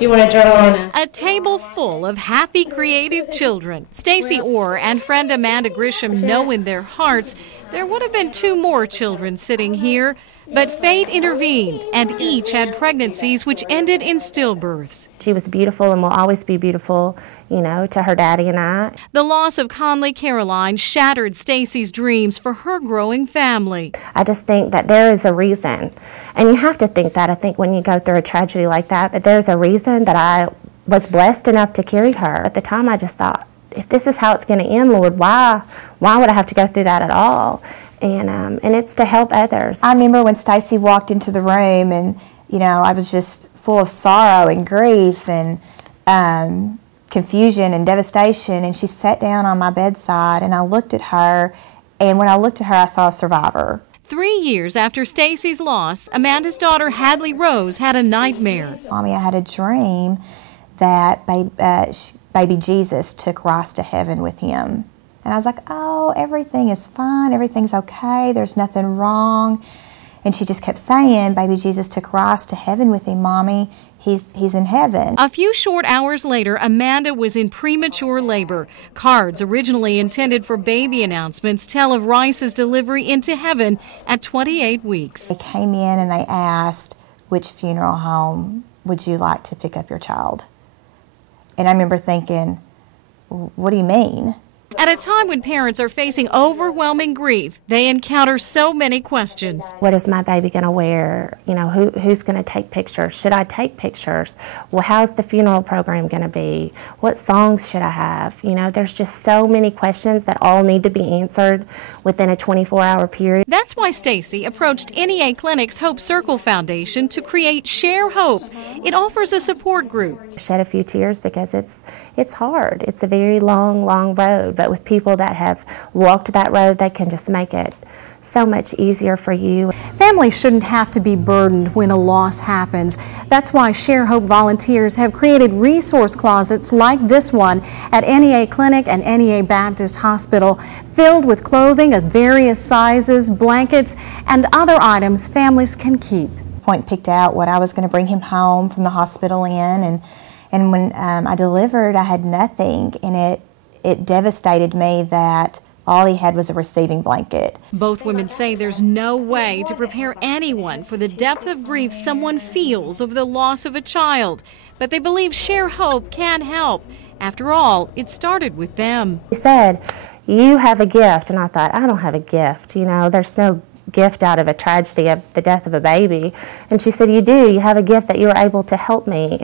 You want to journal in? A table full of happy, creative children. Stacy Orr and friend Amanda Grisham know in their hearts there would have been 2 more children sitting here, but fate intervened, and each had pregnancies which ended in stillbirths. She was beautiful and will always be beautiful, you know, to her daddy and I. The loss of Conley Caroline shattered Stacy's dreams for her growing family. I just think that there is a reason, and you have to think that, I think, when you go through a tragedy like that, but there's a reason that I was blessed enough to carry her. At the time, I just thought, if this is how it's going to end, Lord, why would I have to go through that at all? And it's to help others. I remember when Stacy walked into the room, and you know, I was just full of sorrow and grief and confusion and devastation. And she sat down on my bedside, and I looked at her, and when I looked at her, I saw a survivor. 3 years after Stacy's loss, Amanda's daughter Hadley Rose had a nightmare. Mommy, I had a dream that baby Jesus took Ross to heaven with him. And I was like, oh, everything is fine, everything's okay, there's nothing wrong. And she just kept saying, baby Jesus took Ross to heaven with him, Mommy. He's in heaven. A few short hours later, Amanda was in premature labor. Cards originally intended for baby announcements tell of Rice's delivery into heaven at 28 weeks. They came in and they asked, which funeral home would you like to pick up your child? And I remember thinking, what do you mean? At a time when parents are facing overwhelming grief, they encounter so many questions. What is my baby going to wear? You know, who's going to take pictures? Should I take pictures? Well, how's the funeral program going to be? What songs should I have? You know, there's just so many questions that all need to be answered within a 24-hour period. That's why Stacy approached NEA Clinic's Hope Circle Foundation to create ShareHope. It offers a support group. Shed a few tears because it's hard. It's a very long road, but with people that have walked that road, they can just make it so much easier for you. Families shouldn't have to be burdened when a loss happens. That's why ShareHope volunteers have created resource closets like this one at NEA Clinic and NEA Baptist Hospital, filled with clothing of various sizes, blankets, and other items families can keep. Point picked out what I was going to bring him home from the hospital in, and when I delivered, I had nothing, and it devastated me that all he had was a receiving blanket. Both women say there's no way to prepare anyone for the depth of grief someone feels over the loss of a child, but they believe ShareHope can help. After all, it started with them. He said, you have a gift, and I thought, I don't have a gift. You know, there's no gift out of a tragedy of the death of a baby. And she said, you do. You have a gift that you were able to help me.